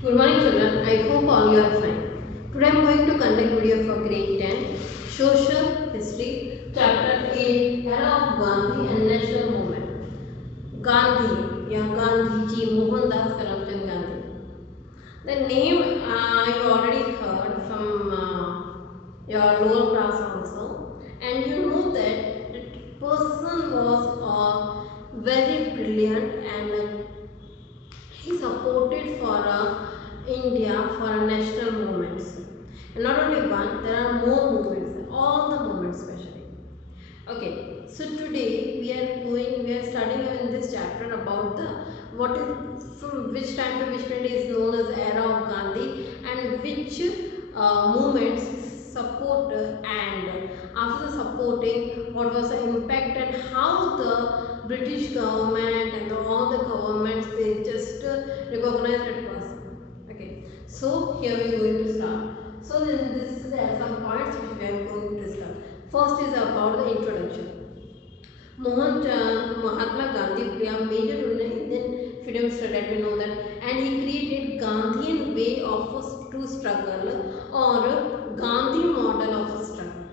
Good morning children, I hope all you are fine. Today I am going to conduct video for grade 10, Social History, Chapter 8, Era of Gandhi and National Movement. Gandhi, या Gandhi ji, Mohandas Karamchand Gandhi. The name you already heard from your lower class also, and you know that the person was very brilliant and he supported for India for national movements. And not only one, there are more movements, all the movements especially. Okay, so today we are studying in this chapter about the what is from which time to which period is known as era of Gandhi and which movements support and after the supporting what was the impact and how the British government and all the governments they just recognized that person. Okay, so here we are going to start. So then this there are some points which we are going to discuss. First is about the introduction. Mahatma Gandhi played a major role in Indian freedom struggle, that we know that, and he created Gandhian way of to struggle or Gandhi model of a struggle.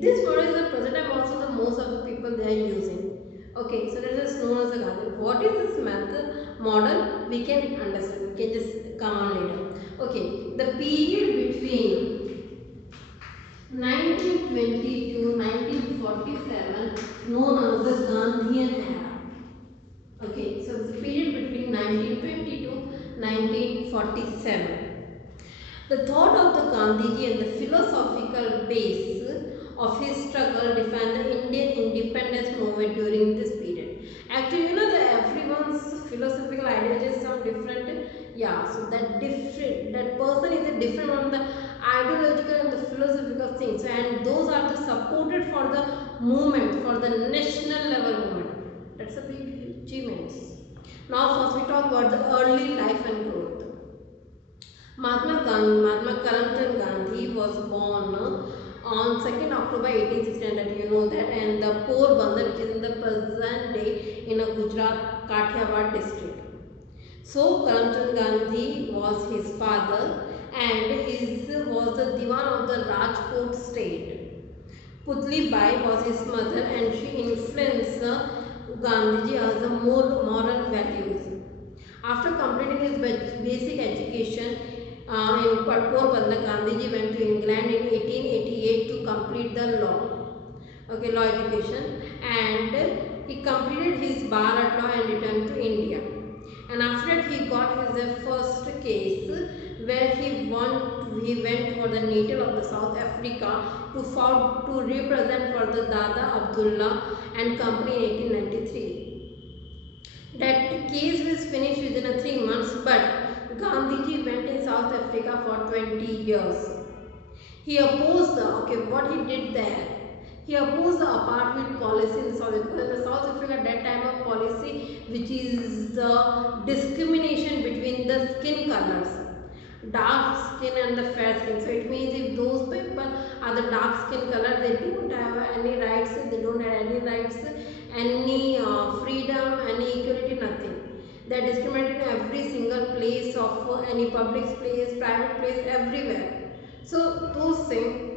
This model is the present time also the most of the people they are using. Okay, so that is known as the Gandhi. What is this method model? We can understand. We can just come on later. Okay, the period between 1920 to 1947 known as the Gandhian era. Okay, so the period between 1920 to 1947. The thought of the Gandhiji and the philosophical base of his struggle defined the Indian independence movement during this period. Actually, you know that everyone's philosophical ideologies sound different. Yeah, so that person is a different from the ideological and the philosophical things, and those are the supported for the movement, for the national level movement. That's a big achievement. Now, first we talk about the early life and growth. Mahatma Karamchand Gandhi was born on 2nd October 1869, that you know that, and the Porbandar, which is in the present day in a Gujarat Kathiawar district. So Karamchand Gandhi was his father and his was the Diwan of the Rajkot state. Putli Bai was his mother and she influenced Gandhiji as a more moral values. After completing his basic education in Porbandar, Gandhiji went to England in 1888 to complete the law education, and he completed his bar at law and returned to India. And after that, he got his first case where he went for the native of the South Africa to represent for the Dada Abdullah and company in 1893. That case was finished within 3 months, but Gandhiji went in South Africa for 20 years. He opposed what he did there. He opposed the apartheid policy in South Africa. In the South Africa, that time of policy, which is the discrimination between the skin colors, dark skin and the fair skin. So it means if those people are the dark skin color, they don't have any rights. They don't have any rights, any freedom, any equality, nothing. They are discriminated in every single place of any public place, private place, everywhere. So those things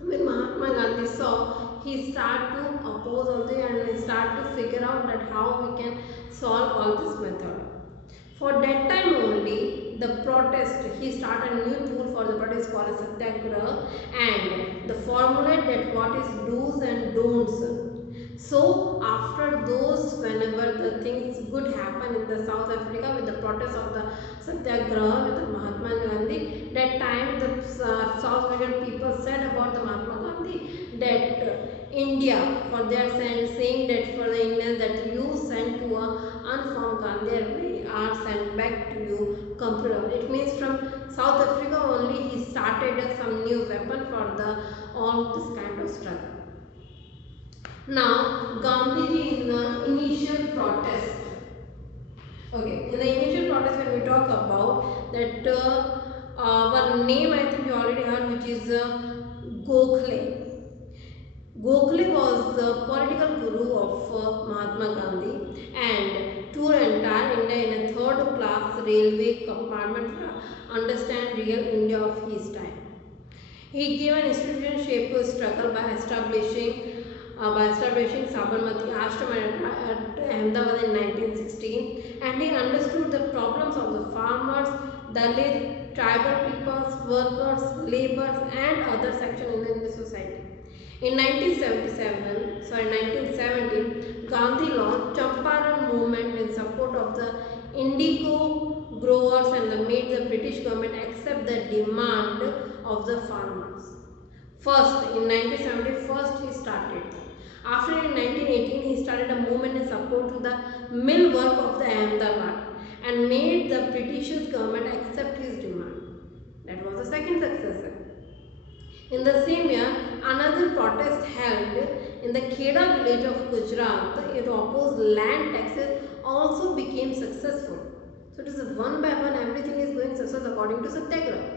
when Mahatma Gandhi saw, he started to oppose all this and he started to figure out that how we can solve all this method. For that time only, the protest, he started a new tool for the protest called Satyagraha, and the formula that what is do's and don'ts. So after those, whenever the things good happen in the South Africa with the protest of the Satyagraha with the Mahatma Gandhi, that time the South African people said about the Mahatma Gandhi that India, for their saying that for the Indians that you sent to a unformed Gandhi, we are sent back to you computer. It means from South Africa only he started some new weapon for the all this kind of struggle. Now, Gandhiji in the initial protest. Okay, in the initial protest, when we talk about that, one name I think you already heard, which is Gokhale. Gokhale was the political guru of Mahatma Gandhi and toured entire India in a third class railway compartment to understand real India of his time. He gave an institution shape to struggle by establishing Sabarmati Ashram at Ahmedabad in 1916, and he understood the problems of the farmers, Dalit, tribal peoples, workers, laborers, and other sections in the society. In 1917, Gandhi launched Champaran movement in support of the indigo growers and made the British government accept the demand of the farmers. First, in 1970, first he started. After in 1918, he started a movement in support to the mill work of the Ahmedabad and made the British government accept his demand. That was the second success. In the same year, another protest held in the Kheda village of Gujarat to oppose land taxes also became successful. So it is one by one, everything is going success according to Satyagraha.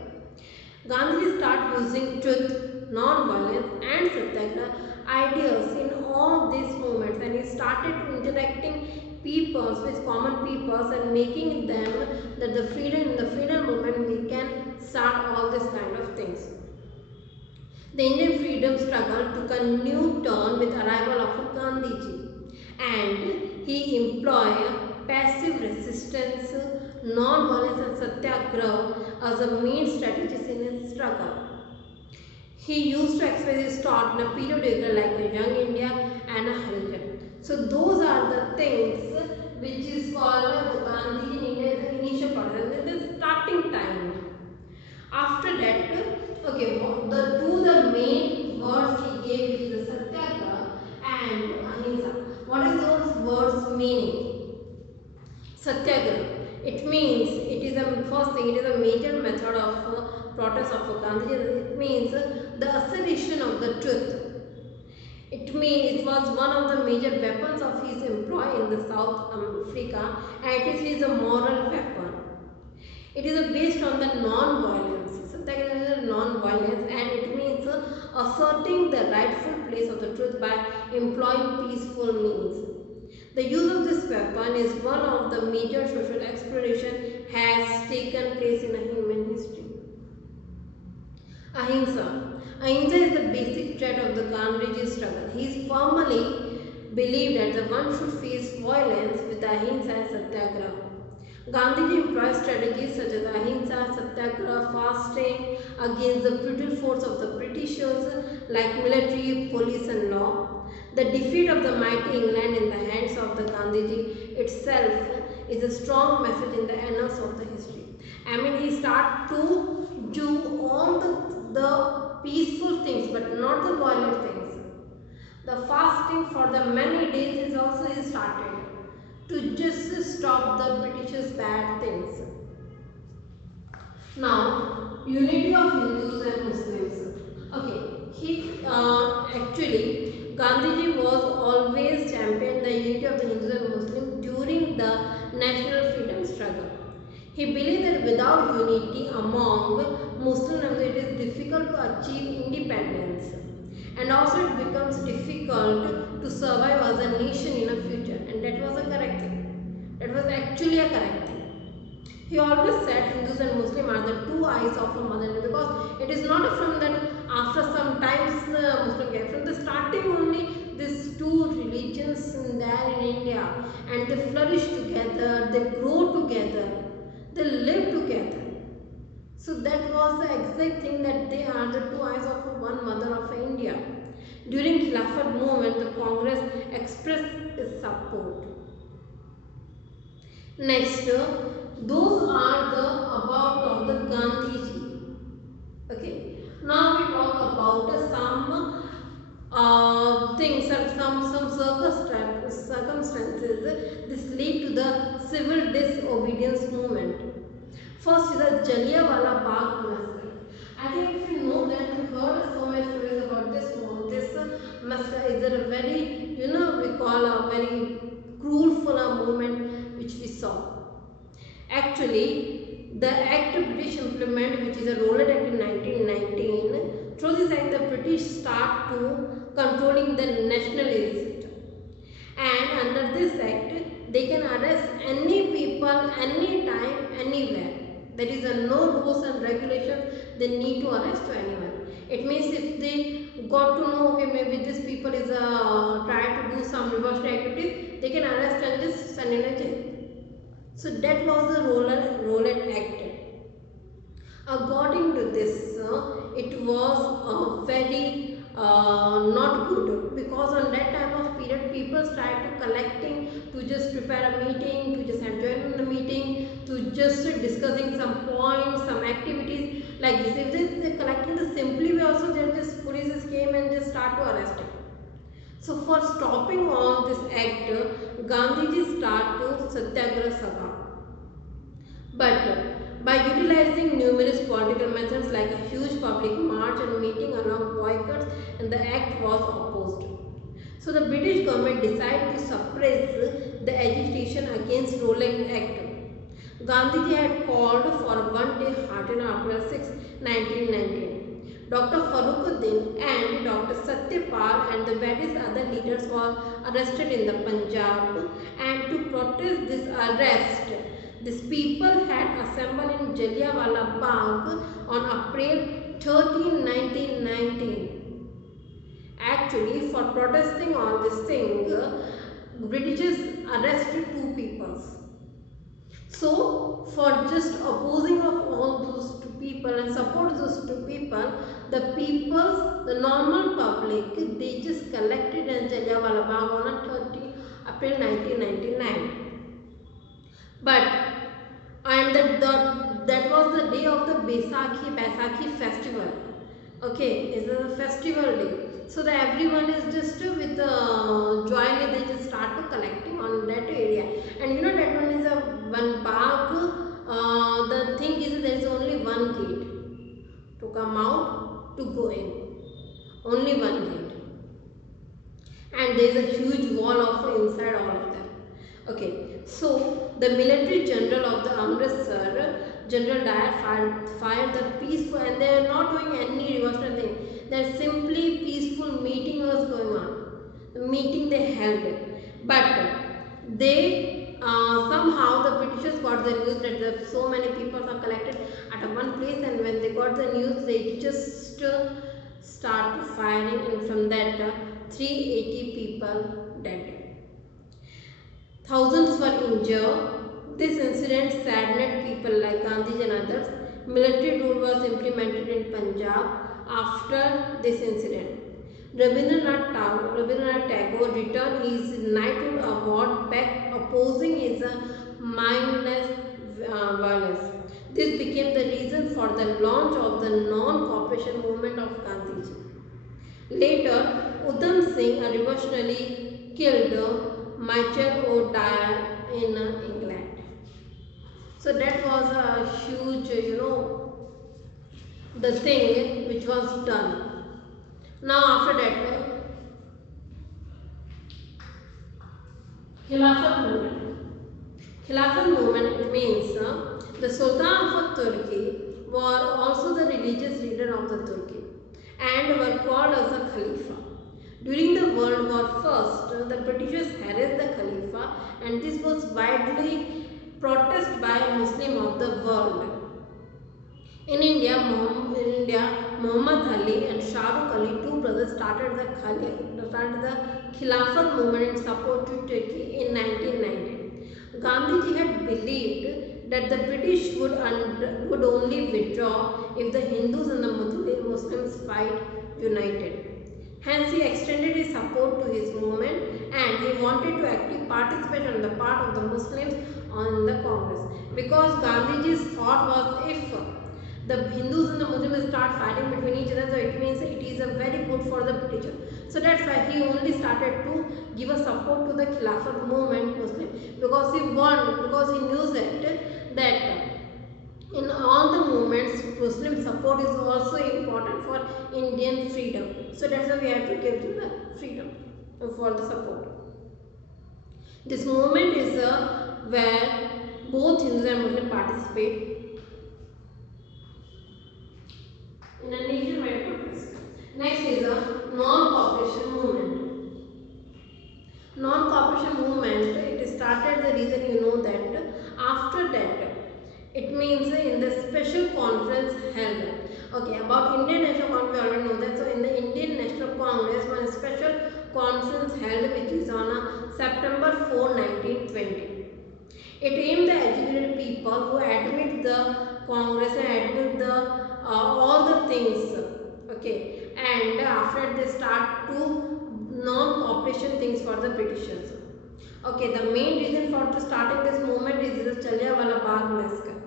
Gandhi started using truth, non-violence and Satyagraha ideas in all these movements, and he started interacting peoples with common peoples and making them that in the freedom movement we can start all these kind of things. The Indian freedom struggle took a new turn with arrival of Gandhiji, and he employed passive resistance, non-violence and satyagraha as a main strategies in his struggle. He used to express his thought in a periodical like a Young India and a Harijan. So those are the things which is called the Gandhiji in India, the initial part, and the starting time. After that, okay, the main words he gave is the Satyagraha and Ahimsa. What is those words meaning? Satyagraha. It means it is a first thing. It is a major method of protest of Gandhiji. It means the assertion of the truth. It means it was one of the major weapons of his employ in the South Africa, and it is his moral weapon. It is based on the non-violence. Satyagraha is non-violence, and it means asserting the rightful place of the truth by employing peaceful means. The use of this weapon is one of the major social exploration has taken place in human history. Ahimsa. Ahimsa is the basic trait of the Gandhiji struggle. He firmly believed that the one should face violence with ahimsa and satyagraha. Gandhiji employed strategies such as ahimsa, satyagraha, fasting against the brutal force of the Britishers like military, police and law. The defeat of the mighty England in the hands of the Gandhiji itself is a strong message in the annals of the history. I mean, he started to do all the peaceful things but not the violent things. The fasting for the many days is also he started to just stop the Britishers' bad things. Now, unity of Hindus and Muslims. Okay, actually Gandhiji was always championed the unity of the Hindus and Muslims during the national freedom struggle. He believed that without unity among Muslims it is difficult to achieve independence, and also it becomes difficult to survive as a nation in a future, and that was a correct thing. That was actually a correct thing. He always said Hindus and Muslims are the two eyes of a mother, because it is not from that after some times the Muslim came. From the starting only these two religions there in India, and they flourish together, they grow together, they live together. So that was the exact thing, that they are the two eyes of one mother of India. During Khilafat movement, the Congress expressed its support. Next, those are the about of the Gandhiji. Okay. Now we talk about some things, some circumstances this lead to the civil disobedience movement. First is the Jallianwala Bagh massacre. I think if you know that, you heard so many stories about this massacre is a very, we call a very cruel movement which we saw. Actually, the Act British implement, which is a Rowlatt Act in 1919, through this act the British start to controlling the national system, and under this act they can arrest any people, anytime, anywhere. There is a no rules and regulations they need to arrest to anyone. It means if they got to know, okay, maybe this people is trying to do some revolutionary activities, they can arrest and just send in a jail. So that was the Rowlatt Act. According to this, it was very not good, because on that time of period people started collecting to just prepare a meeting, to just join the meeting, to just discussing some points, some activities like this. If they collecting the simply way also, there just police came and just start to arrest it. So for stopping all this act, Gandhiji start to Satyagraha Sabha. But by utilizing numerous political methods like a huge public march and meeting along boycotts, and the act was opposed. So the British government decided to suppress the agitation against Rowlatt Act. Gandhiji had called for a one-day Hartan on April 6, 1919. Dr. Farooquddin and Dr. Satyapal and the various other leaders were arrested in the Punjab, and to protest this arrest, these people had assembled in Jallianwala Bagh on April 13, 1919. Actually, for protesting on this thing, Britishers arrested two people. So, for just opposing of all those two people and support those two people, the normal public, they just collected in Jallianwala Bagh on 30 April 1999. But and that was the day of the Baisakhi festival. Okay, it's a festival day. So that everyone is just with joy, they just start to collecting on that area. And you know that one is a one park. The thing is there is only one gate to come out, to go in. Only one gate. And there is a huge wall of inside all of that. Okay, so the military general of the Amritsar, General Dyer, fired the peaceful, and they are not doing any revolutionary thing. There simply peaceful meeting was going on. The meeting they held, but they somehow the Britishers got the news that so many people are collected at one place, and when they got the news, they just start firing, and from that 380 people dead. Thousands were injured. This incident saddened people like Gandhi and others. Military rule was implemented in Punjab after this incident. Rabindranath Tagore returned his knighthood award back, opposing his mindless violence. This became the reason for the launch of the non-cooperation movement of Gandhiji. Later, Udham Singh, a revolutionary, killed Michael O'Dwyer in England. So that was a huge, the thing which was done. Now after that, Khilafat movement. Khilafat movement means the Sultan of Turkey were also the religious leader of the Turkey and were called as a Khalifa. During the World War I, the Britishers harassed the Khalifa, and this was widely protested by Muslims of the world. In India, Muhammad Ali and Shah Rukh Ali, two brothers, started the Khilafat movement in support to Turkey in 1990. Gandhiji had believed that the British would only withdraw if the Hindus and the Muslims fight united. Hence, he extended his support to his movement, and he wanted to actively participate on the part of the Muslims on the Congress. Because Gandhiji's thought was, if the Hindus and the Muslims start fighting between each other, so it means it is a very good for the British. So that's why he only started to give a support to the Khilafat movement Muslim, because he knew that in all the movements, Muslim support is also important for Indian freedom. So that's why we have to give them the freedom for the support. This movement is where both Hindus and Muslims participate in a nationwide protest. Next is a non-cooperation movement. Non-cooperation movement, it started the reason, you know that after that it means in the special conference held. Okay, about Indian National Congress, we already know that. So in the Indian National Congress, one special conference held which is on September 4, 1920. It aimed the educated people who admit the Congress and admit the all the things. Okay, and after they start to non-cooperation things for the Britishers. Okay, the main reason for starting this movement is the Jallianwala Bagh massacre.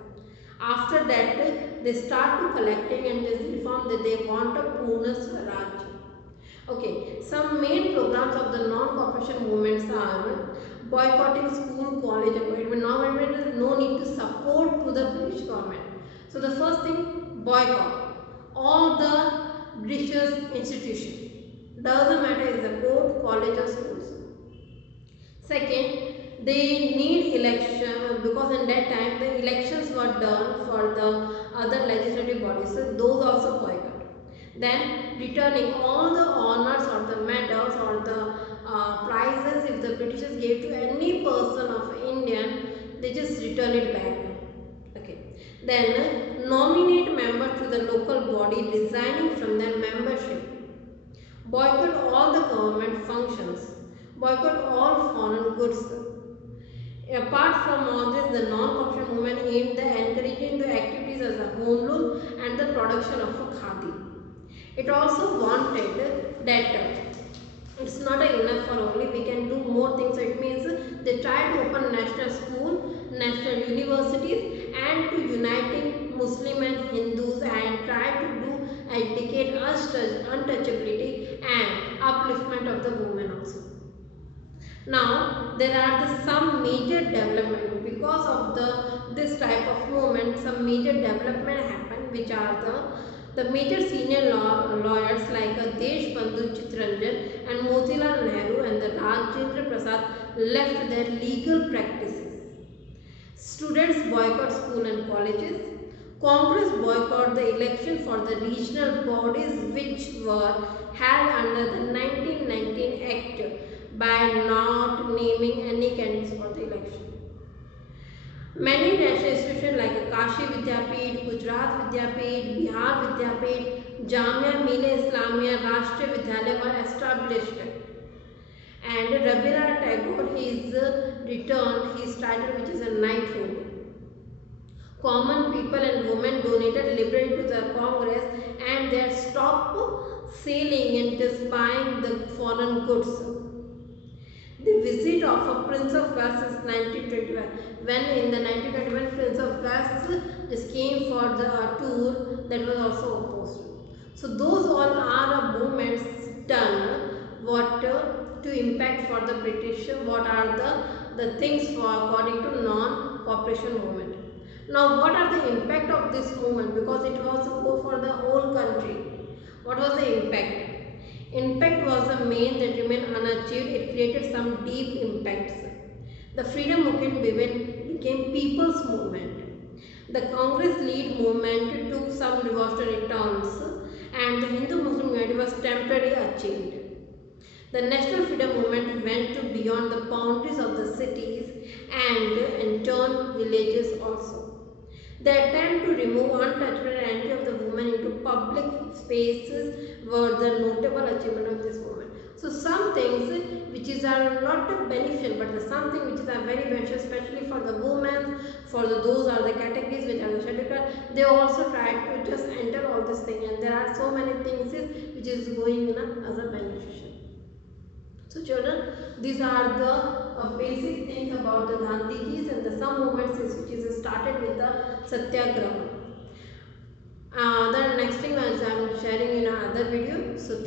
After that, they start to collecting and this reform that they want a Purna Swaraj. Okay, some main programs of the non-cooperation movements are boycotting school, college and government. Now there is no need to support to the British government. So the first thing, boycott all the British institution. Doesn't matter is the court, college or schools. Second, they need election because in that time the elections were done for the other legislative bodies. So those also boycott. Then returning all the honors or the medals or the prizes if the Britishers gave to any person of Indian, they just return it back. Okay. Then nominate members to the local body resigning from their membership. Boycott all the government functions. Boycott all foreign goods. Apart from all this, the non-cooperation movement aimed at encouraging the activities as a home rule and the production of a khadi. It also wanted that it's not enough for only we can do more things. So it means they try to open national school, national universities and to uniting Muslim and Hindus and try to do educate untouchability and upliftment of the women also. Now there are some major development because of this type of movement. Some major development happened which are the major senior lawyers like Deshbandhu Chittaranjan and Motilal Nehru and the Rajendra Prasad left their legal practices. Students boycott school and colleges. Congress boycott the election for the regional bodies which were held under the 1919 Act by not naming any candidates for the election. Many national institutions like Kashi Vidyapeeth, Gujarat Vidyapeeth, Bihar Vidyapeeth, Jamia Millia Islamia, Rashtriya Vidyalaya were established. And Rabindranath Tagore, he returned his title which is a knighthood. Common people and women donated liberally to the Congress and they stopped selling and just buying the foreign goods. The visit of a Prince of Wales is 1921. When in the 1921 Prince of Wales just came for the tour, that was also opposed. So those all are movements done what to impact for the British, what are the things for according to non-cooperation movement. Now what are the impact of this movement, because it was for the whole country. What was the impact? Impact was the main that remained unachieved. It created some deep impacts. The freedom movement became people's movement. The Congress lead movement took some revolutionary turns and the Hindu-Muslim unity was temporarily achieved. The national freedom movement went to beyond the boundaries of the cities and turned villages also. The attempt to remove untouchable entry of the women into public spaces were the notable achievement of this movement. So some things which are not beneficial, but something which are very beneficial, especially for the women, for those are the categories which are the scheduled caste, they also try to just enter all this thing, and there are so many things which is going as a beneficial. So children, these are the basic things about the Gandhijis and the some movements which is started with the Satyagraha. The next thing I am sharing in another video. So